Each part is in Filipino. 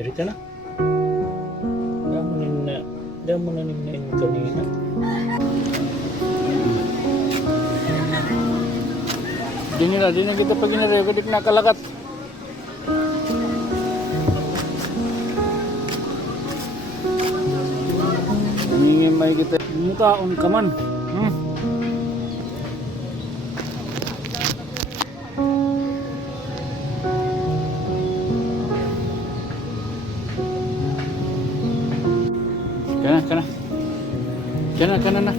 Diri ka na. Damo na yung kanina. Di na kita pag inareo, kadik nakalakat. Namingimay kita. Mutaon ka man. Kana na.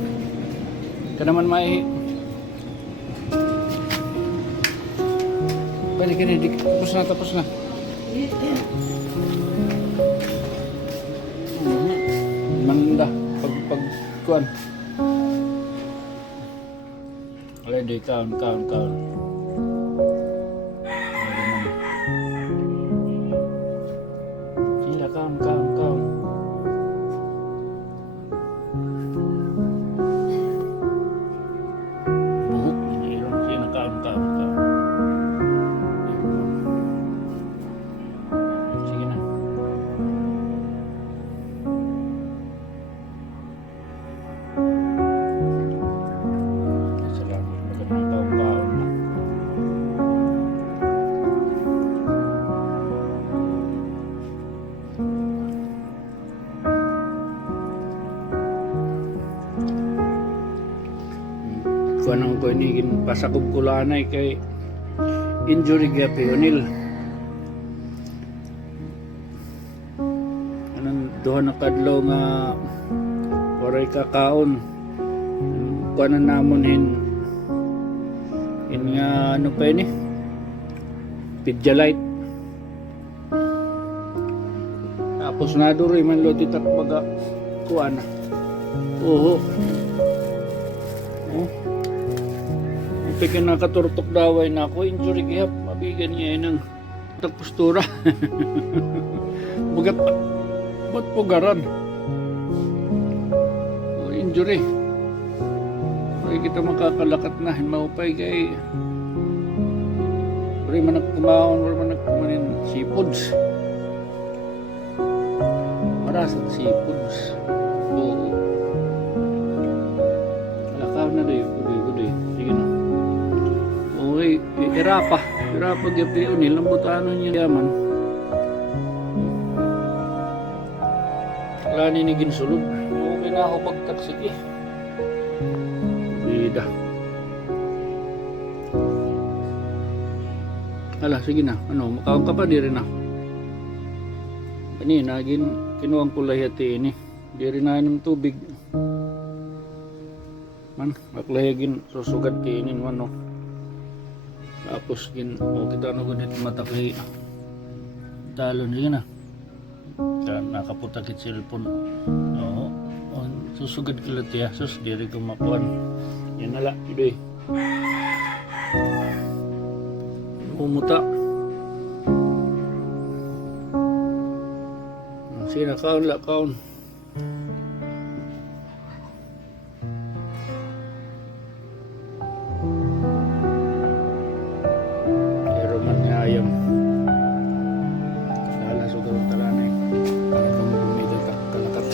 Kana man mai. Balik ini tapos na. Manda pag kuan. Alay di kaon. Sila kaon. Kuanang ko inigin pasakop ko lanay kay injury gapi unil. Anong duha na kadlaw nga waray kakaon. Kuanan namon in nga ano pa ini? Pidjalite. Tapos na duri man lo titak baga kuana. Oh. Pagka nakaturtok daway na ako, injury gihap, mabigan niya ng tagpostura. Ba't pugaran? Injury. Pwede kita makakalakat na, maupay kay wala man nagkumanin seafoods. Marasang seafoods. Oo. Alakaw na doy, kudoy. Sige na. Okay, irapa gabi unil ang butano niya yaman. Wala ninigin sulod. Okay na ako pagtaksik eh. Bida. Ala, sige na. Ano, makaon ka pa di rin na. Kanina, kinuwang kulay hati ini. Di rin na ng tubig. Man, maklahigin susugat kainin man no. Tapos kita na gunit matakay talon yun na nakaputakit cellphone. Oo, susugad kilat ya sus diri ko makuan yan nala idoy umuta sina kaon ayam lala sugar talanay para kamu bumili kalakat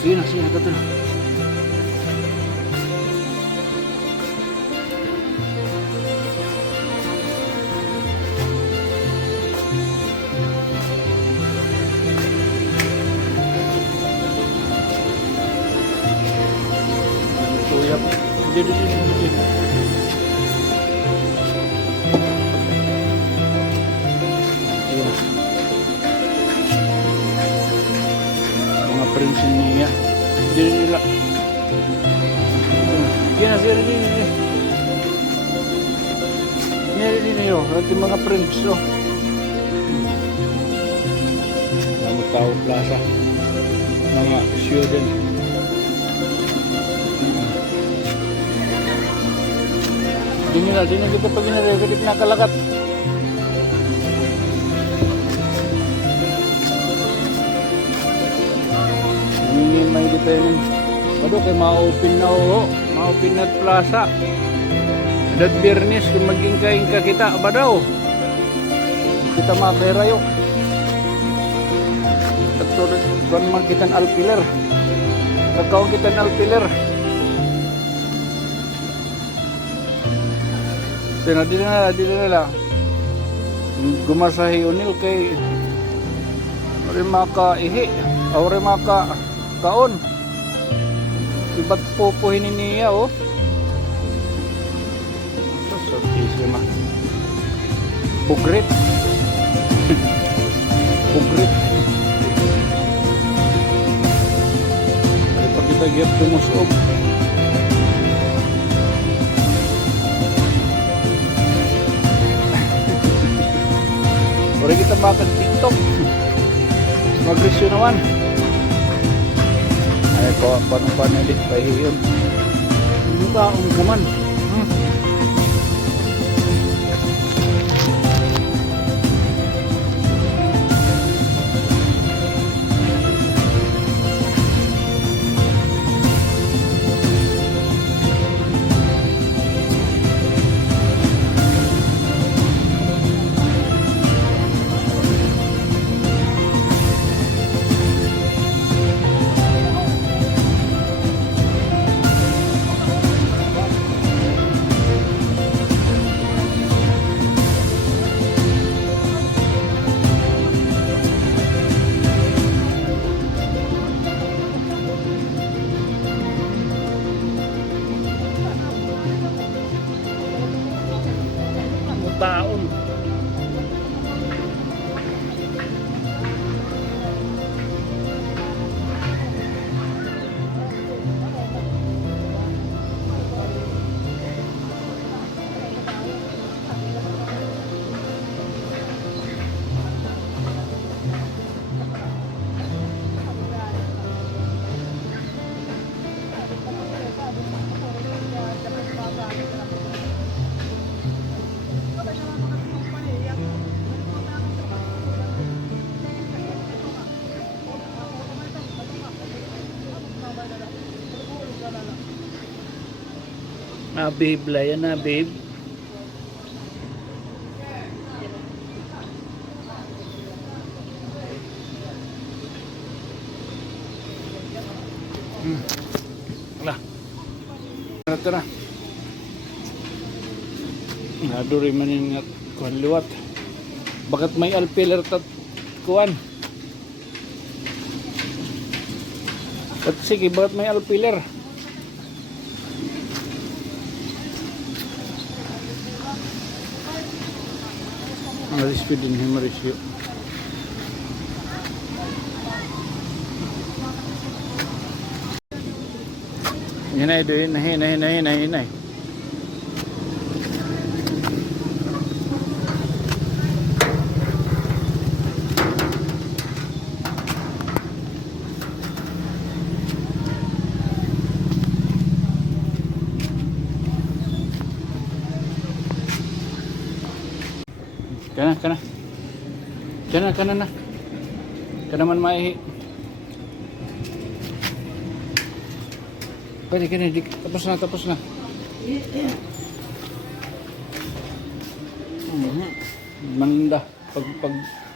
Sige na, ito na. di. Ayan. Mga prinsin niya. Di nila. Yan, di. Yan, yun. Ating mga prints, oh. Mga tao plaza. Mga student. Di nila kita pag ginagalit nakalakat. Hindi may dependent. Bado kay ma-open na o. Ma-open na plaza. Dat Biyernes kung mag-ingka-ingka kita. Badaw. Kita makakirayo. Katulad kung magkitan alpiler. Kakaw kitan alpiler. Pero di na gumasahi unil kay ori makaihi ori maka kaon iba't pupuhin niya oh sortisima pugrit pugrit ay pag kita giat tumusob. Ori kita makan TikTok. Mag-review naman. Ay ko paano edit pahiyon. Hindi ba ang kuman? Taon. Babe lah yan na babe. Lah. Tara. Naduri man yung kuhan liwat. Bakit may alpiler tat kuhan? At sige, bakit may alpiler? Marisyo din yung marisyo. Hinay doon, hinay. Kana na. Kana man maihi. Pwede kini tapos na. Manda pag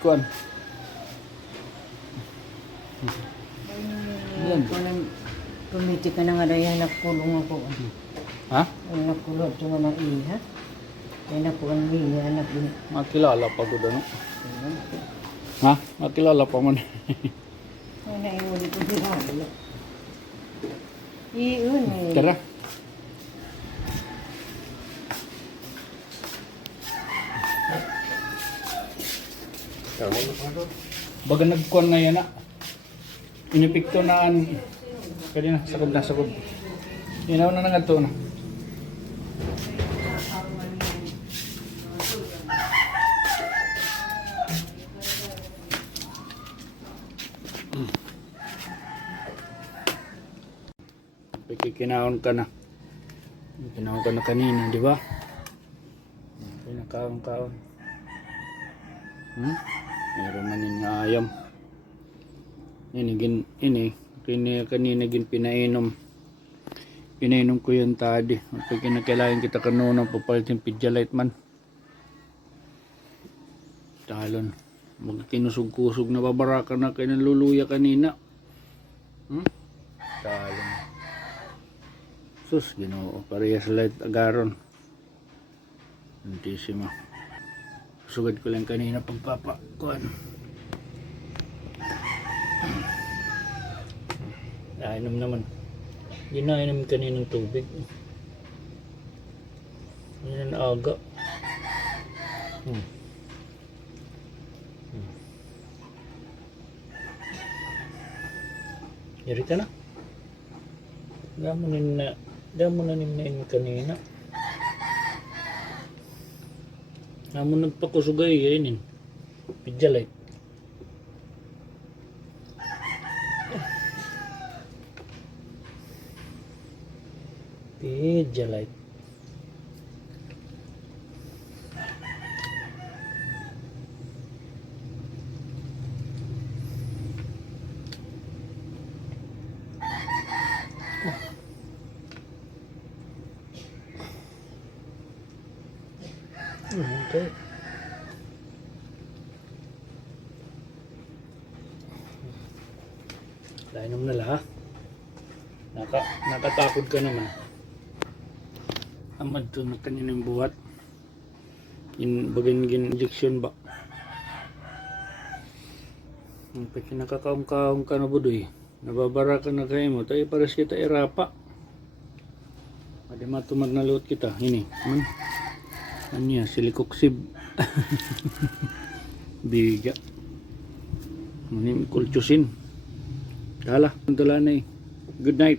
kuan. Yan. Kumiti ka na nga dahil nakulong ako. Ha? Nakulong ito nga ng iha. Kaya na po ang iha anak din. Makilala pa ko doon. Ha? Makilala pa man. Ay naiuli ko di halo. Iyon eh. Tara. Baga nagkuhan na yan na. Inipikto na an. Pwede na, sakod. Inaw na nga ito na. Kinaon ka na. Kinaon ka na kanina, di ba? Pinakaon-kaon. Meron man yung ayam. Kanina gin pinainom. Pinainom ko yung tadi. Pag kinakailangan kita kanunang papalit yung Pidilite man. Talon. Magkinusog-kusog na babarakan na kayo ng luluya kanina. Talon. Sus, Ginoo, parehas light agaron. Antisima. Sugad ko lang kanina pagpapakuan. Nainom naman. Hindi nainom kaninang tubig. Yan ang aga. Yari ka na. Damo na nimnain kanina. Namo nagpakusugay yainin. Pidilite. Pidilite. Okay. Lainom na lah. Nakatakod ka naman. Amad to na kaninang buhat. Bagay injection ba? Pag nakakaum-kaum ka na budoy. Nababara ka na kayo mo. Tayo pares kita irapa. Adi matumag na luot kita. Ini. Anya, silikoksib. Biga. Manim kultusin. Kala, tula na eh. Good night.